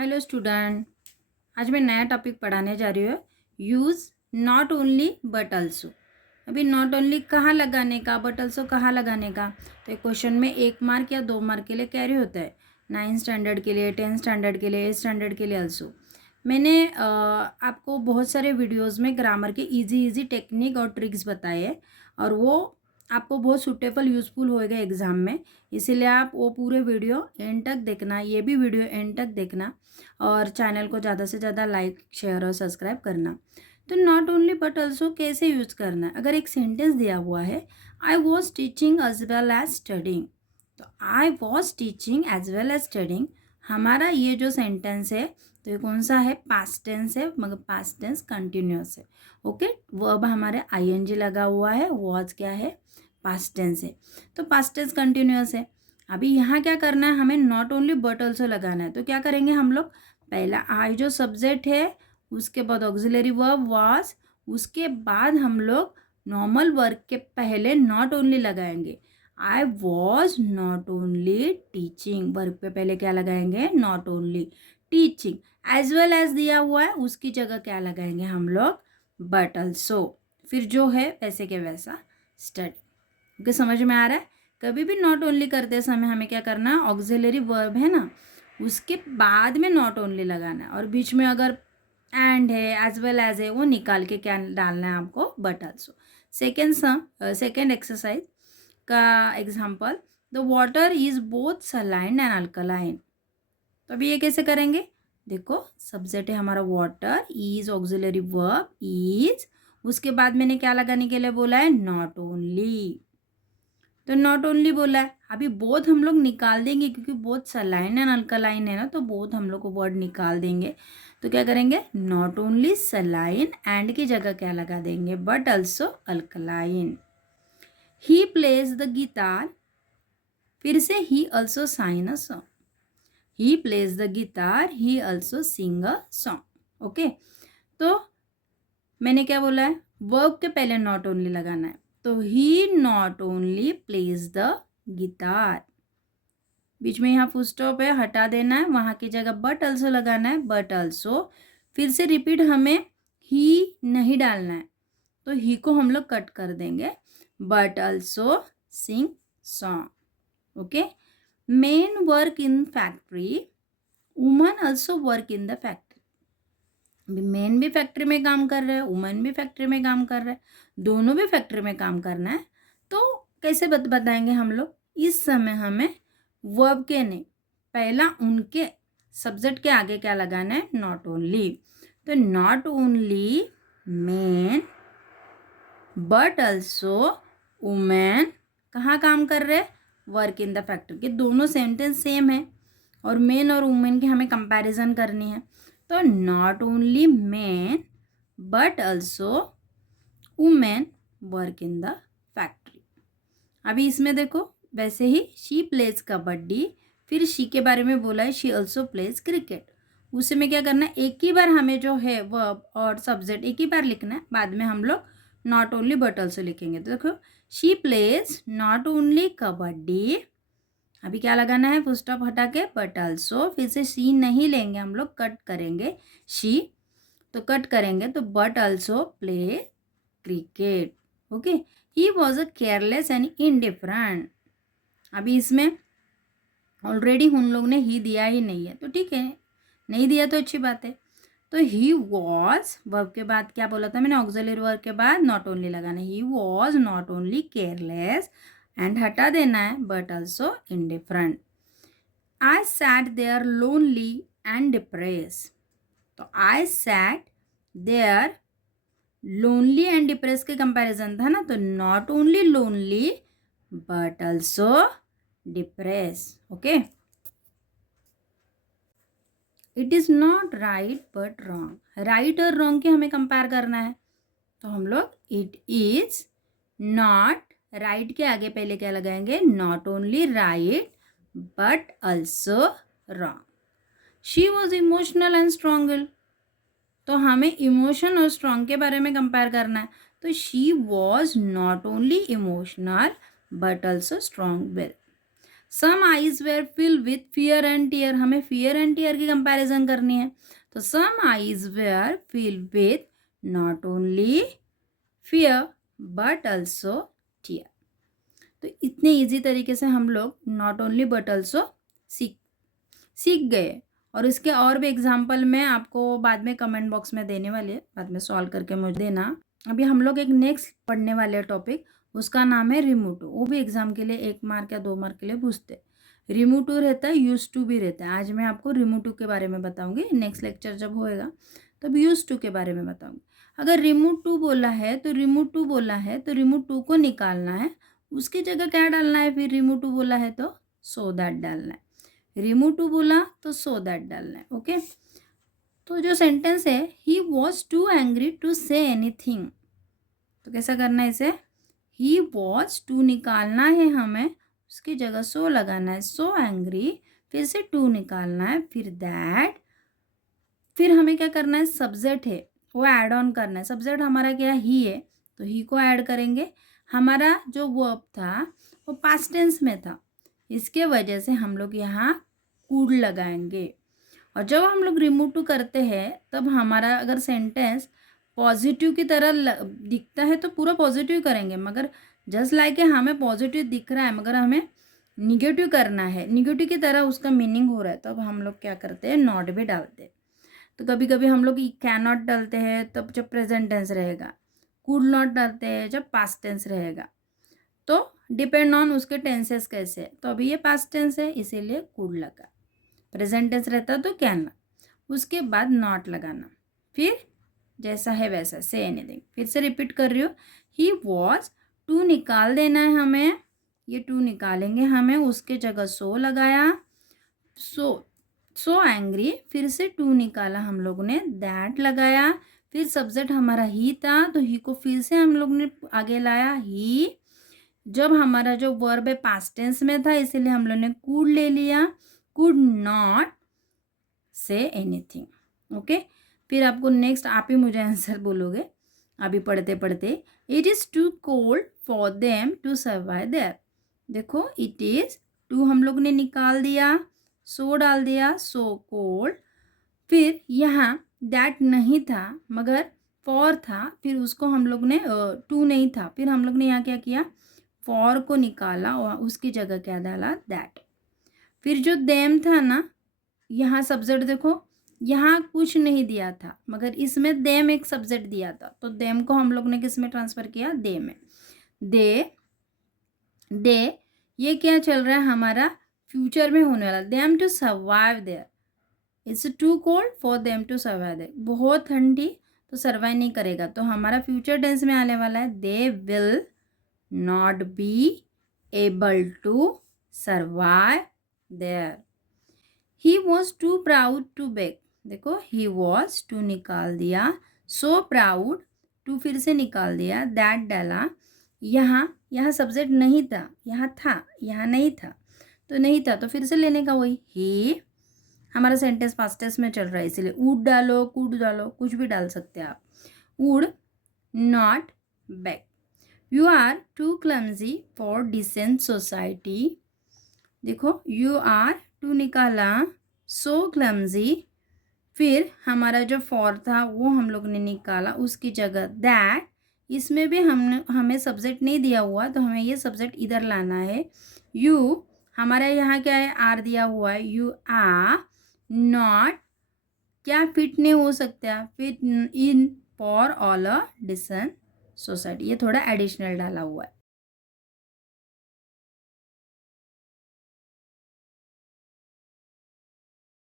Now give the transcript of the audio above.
Hello student. आज मैं नया टॉपिक पढ़ाने जा रही हूँ। Use not only but also. अभी नॉट ओनली कहाँ लगाने का, बट अल्सो कहाँ लगाने का, तो एक क्वेश्चन में 1 मार्क या 2 मार्क के लिए कैरी होता है। 9th स्टैंडर्ड के लिए, 10th स्टैंडर्ड के लिए, 8th स्टैंडर्ड के लिए अल्सो। मैंने आपको बहुत सारे वीडियोस में ग्रामर के इजी टेक्निक और ट्रिक्स बताए हैं और वो आपको बहुत सूटेबल यूज़फुल होएगा एग्ज़ाम में। इसीलिए आप वो पूरे वीडियो एंड तक देखना, ये भी वीडियो एंड तक देखना और चैनल को ज़्यादा से ज़्यादा लाइक, शेयर और सब्सक्राइब करना। तो नॉट ओनली बट ऑल्सो कैसे यूज़ करना है। अगर एक सेंटेंस दिया हुआ है, I was teaching as well as studying, तो I was teaching as well as studying हमारा ये जो सेंटेंस है, तो ये कौन सा है, पास्ट टेंस है, मगर पास्ट टेंस कंटिन्यूअस है। ओके, वर्ब हमारे आईएनजी लगा हुआ है, वॉज क्या है, पास्ट टेंस है, तो पास्ट टेंस कंटिन्यूअस है। अभी यहाँ क्या करना है, हमें नॉट ओनली बट ऑल्सो लगाना है। तो क्या करेंगे हम लोग, पहला आई जो सब्जेक्ट है, उसके बाद ऑक्सिलरी वर्ब वाज, उसके बाद हम लोग नॉर्मल वर्ब के पहले नॉट ओनली लगाएंगे। I was not only teaching, verb पे पहले क्या लगाएंगे, not only teaching. As well as दिया हुआ है, उसकी जगह क्या लगाएंगे हम लोग, बट ऑल्सो। फिर जो है वैसे के वैसा स्टडी। ओके, समझ में आ रहा है। कभी भी नॉट ओनली करते समय हमें क्या करना है, ऑक्सिलरी वर्ब है ना, उसके बाद में नॉट ओनली लगाना है और बीच में अगर एंड है, एज वेल एज है, वो निकाल के क्या डालना है आपको, बट ऑल्सो। सेकेंड एक्सरसाइज का example, the water is both saline and alkaline. तो अभी ये कैसे करेंगे, देखो सब्जेक्ट है हमारा water, is auxiliary verb is, उसके बाद मैंने क्या लगाने के लिए बोला है, नॉट ओनली। तो नॉट ओनली बोला है, अभी बोथ हम लोग निकाल देंगे क्योंकि बोथ सलाइन एंड अल्कलाइन है ना, तो बोथ हम लोग को वर्ड निकाल देंगे। तो क्या करेंगे, नॉट ओनली सलाइन, एंड की जगह क्या लगा देंगे, but also alkaline. He plays the guitar, फिर से he also sing a song. He plays the guitar, he also sing a song. Okay, तो मैंने क्या बोला है, वर्ब के पहले नॉट ओनली लगाना है। तो he not only plays the guitar, बीच में यहाँ फुल स्टॉप है, हटा देना है, वहाँ की जगह बट ऑल्सो लगाना है, बट ऑल्सो। फिर से रिपीट, हमें ही नहीं डालना है, तो ही को हम लोग कट कर देंगे, but also sing song. Okay, main work in factory, woman also work in the factory. Main भी फैक्ट्री में काम कर रहे हैं, वुमेन भी फैक्ट्री में काम कर रहे हैं, दोनों भी फैक्ट्री में काम करना है। तो कैसे बताएंगे हम लोग, इस समय हमें वर्ब के नहीं, पहला उनके सब्जेक्ट के आगे क्या लगाना है, नॉट ओनली। तो not only men but also women कहाँ काम कर रहे हैं, वर्क इन द फैक्ट्री। के दोनों सेंटेंस सेम है और मेन और वुमेन की हमें कंपैरिजन करनी है। तो not only men but also women work in the factory. अभी इसमें देखो, वैसे ही शी प्लेज कबड्डी, फिर शी के बारे में बोला है, शी ऑल्सो प्लेज क्रिकेट। उसे में क्या करना है, एक ही बार हमें जो है वर्ब और सब्जेक्ट एक ही बार लिखना है, बाद में हम लोग नॉट ओनली बट ऑल्सो लिखेंगे। तो देखो, she plays not only kabaddi, अभी क्या लगाना है, फुल स्टॉप हटा के बट ऑल्सो, फिर से शी नहीं लेंगे हम लोग, कट करेंगे शी, तो कट करेंगे तो but also play cricket. Okay, he was a careless and indifferent. अभी इसमें ऑलरेडी उन लोग ने ही दिया ही नहीं है, तो ठीक है, नहीं दिया तो अच्छी बात है। तो ही वॉज, वर्ब के बाद क्या बोला था मैंने, ऑक्सिलरी वर्ब के बाद नॉट ओनली लगाना है। He was not only careless, and हटा देना है, but also indifferent. I sat there lonely and depress, तो I sat there lonely and depress के कंपैरिजन था ना, तो not only lonely but also depress. Okay, it is not right but wrong, right और wrong के हमें compare करना है, तो हम लोग इट इज नॉट, राइट के आगे पहले क्या लगाएंगे, not only right but also wrong. She was emotional and strong, तो हमें इमोशन और स्ट्रॉन्ग के बारे में कंपेयर करना है, तो she was not only emotional but also strong will. Some eyes were filled with fear and tear, हमें फियर एंड टीयर की कंपैरिजन करनी है। तो some eyes were filled with not only fear but also tear. तो इतने easy तरीके से हम लोग नॉट ओनली बट ऑल्सो सीख गए। और इसके और भी एग्जाम्पल मैं आपको बाद में कमेंट बॉक्स में देने वाली है, बाद में सॉल्व करके मुझे देना। अभी हम लोग एक नेक्स्ट पढ़ने वाले टॉपिक, उसका नाम है रिमूव टू। वो भी एग्जाम के लिए 1 मार्क या 2 मार्क के लिए पूछते हैं। रिमूव टू रहता है, यूज टू भी रहता है। आज मैं आपको रिमूव टू के बारे में बताऊंगी, नेक्स्ट लेक्चर जब होएगा तब यूज टू के बारे में बताऊंगी। अगर रिमूव टू बोला है तो रिमूव टू को निकालना है, उसकी जगह क्या डालना है? फिर रिमूव टू बोला है तो सो दैट डालना है, रिमूव टू बोला तो सो दैट डालना है। ओके, तो जो सेंटेंस है he was too angry to say anything, तो कैसा करना है इसे? ही वॉज टू निकालना है हमें, उसकी जगह सो लगाना है, सो एंग्री, फिर से टू निकालना है, फिर दैट, फिर हमें क्या करना है? सब्जेक्ट है वो ऐड ऑन करना है। सब्जेक्ट हमारा क्या ही है तो ही को ऐड करेंगे। हमारा जो वर्ब था वो पास्ट टेंस में था, इसके वजह से हम लोग यहाँ कुड लगाएंगे। और जब हम लोग रिमूव टू करते हैं तब हमारा अगर सेंटेंस पॉजिटिव की तरह दिखता है तो पूरा पॉजिटिव करेंगे, मगर जस्ट लाइक हमें पॉजिटिव दिख रहा है मगर हमें निगेटिव करना है, निगेटिव की तरह उसका मीनिंग हो रहा है, तब हम लोग क्या करते हैं? नॉट भी डालते हैं। तो कभी कभी हम लोग कैन नॉट डालते हैं तब जब प्रेजेंट टेंस रहेगा, कुड नॉट डालते हैं जब पास्ट टेंस रहेगा। तो डिपेंड ऑन उसके टेंसेस कैसे है। तो अभी ये पास्ट टेंस है इसीलिए कुड लगा, प्रेजेंट टेंस रहता तो कैन, उसके बाद नॉट लगाना, फिर जैसा है वैसा से एनीथिंग। फिर से रिपीट कर रही हूँ, ही वॉज, टू निकाल देना है हमें, ये टू निकालेंगे हमें, उसके जगह सो लगाया, सो एंग्री, फिर से टू निकाला हम लोग ने, दैट लगाया, फिर सब्जेक्ट हमारा ही था तो ही को फिर से हम लोग ने आगे लाया, ही। जब हमारा जो वर्ब है पास्ट टेंस में था इसीलिए हम लोग ने कुड ले लिया, could not say anything. Okay, फिर आपको नेक्स्ट आप ही मुझे आंसर बोलोगे अभी पढ़ते पढ़ते। It is too cold for them to survive there. देखो इट इज़, टू हम लोग ने निकाल दिया, सो डाल दिया, सो कोल्ड, फिर यहाँ दैट नहीं था मगर फॉर था, फिर उसको हम लोग ने टू नहीं था, फिर हम लोग ने यहाँ क्या किया? फॉर को निकाला और उसकी जगह क्या डाला? दैट। फिर जो देम था ना, यहाँ सब्जेक्ट देखो, यहाँ कुछ नहीं दिया था मगर इसमें देम एक सब्जेक्ट दिया था, तो देम को हम लोग ने किस में ट्रांसफ़र किया? दे में। दे ये क्या चल रहा है हमारा? फ्यूचर में होने वाला, them to survive there, it's too cold for them to survive there, बहुत ठंडी तो सर्वाइव नहीं करेगा, तो हमारा फ्यूचर टेंस में आने वाला है, they will not be able to survive there. He was too proud to beg, देखो ही वॉज, टू निकाल दिया, सो प्राउड, टू फिर से निकाल दिया, दैट डाला, यहाँ सब्जेक्ट नहीं था, यहाँ था, यहाँ नहीं था, तो नहीं था तो फिर से लेने का वही ही। हमारा सेंटेंस पास्ट टेंस में चल रहा है इसीलिए वुड डालो, कुड डालो, कुछ भी डाल सकते हैं आप। Would not beg, you are too clumsy for decent society, देखो यू आर, टू निकाला, सो क्लमजी, फिर हमारा जो फॉर था वो हम लोग ने निकाला, उसकी जगह दैट, इसमें भी हमें सब्जेक्ट नहीं दिया हुआ तो हमें ये सब्जेक्ट इधर लाना है। यू हमारा यहाँ क्या है? आर दिया हुआ है, यू आर नॉट, क्या फिट नहीं हो सकता? Fit in for all a decent society, ये थोड़ा एडिशनल डाला हुआ है।